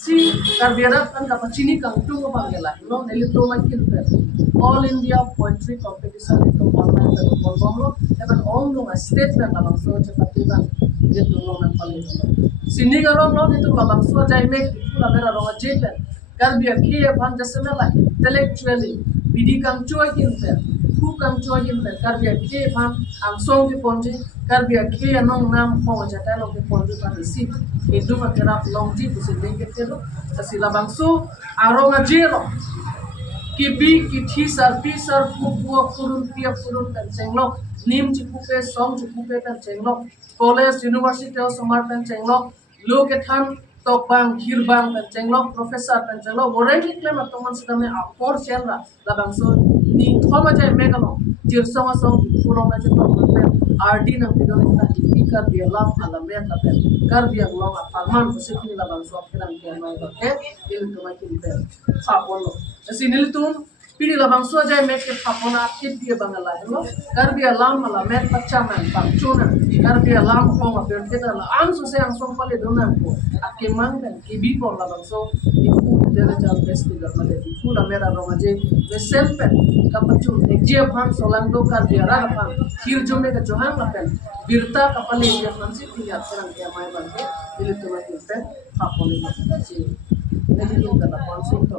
si karbiara kan dapat sini kang tu panggilan no nelito makin per all India poetry competition itu online per bom lo even all lo state per labang so cepat kan itu lo nang paling sini garong lo itu labang so jai mek itu la mera ronga jepen karbiar kia pan jasena la intellectually bidi kang chuakin per ku kang chuakin per karbiar kia pan ang song di ponji karbiar kia nong nam po jata lo di ponji pan isi itu makera long ji busi lengket lo sila bangsu aroma jero kibi kithisar pisar pupua purun pia purun kan cenglok nim cipupe song cipupe kan cenglok college university of somar kan cenglok lokethan tokbang hirbang kan cenglok professor kan cenglok already claim atoman sidame apor chenra la bangsu ni thoma jai megalo jirsonga song purong na jito RD nang bidon na ikar dia lam alamnya kapel kar dia long aparman posisi la bangsu akhiran dia mai bakke il tumai kinter sapolo sinil tum pili la bangsu jai mek ke phapona khit dia bangala hello kar dia lam ala mek pacha man pangchuna kar dia lam khong a ber keta la ang so se ang song pale dona ko akemang kan kibi ko la bangsu iku dele jal festival male iku la mera romaje ve sempe kapachun ekje bhan solang do kar dia ra pan hir jome ka johan la pen birta kapale dia nansi tiya serang dia mai bange ili tumai kinter phaponi ma chi nedi din da pan sing to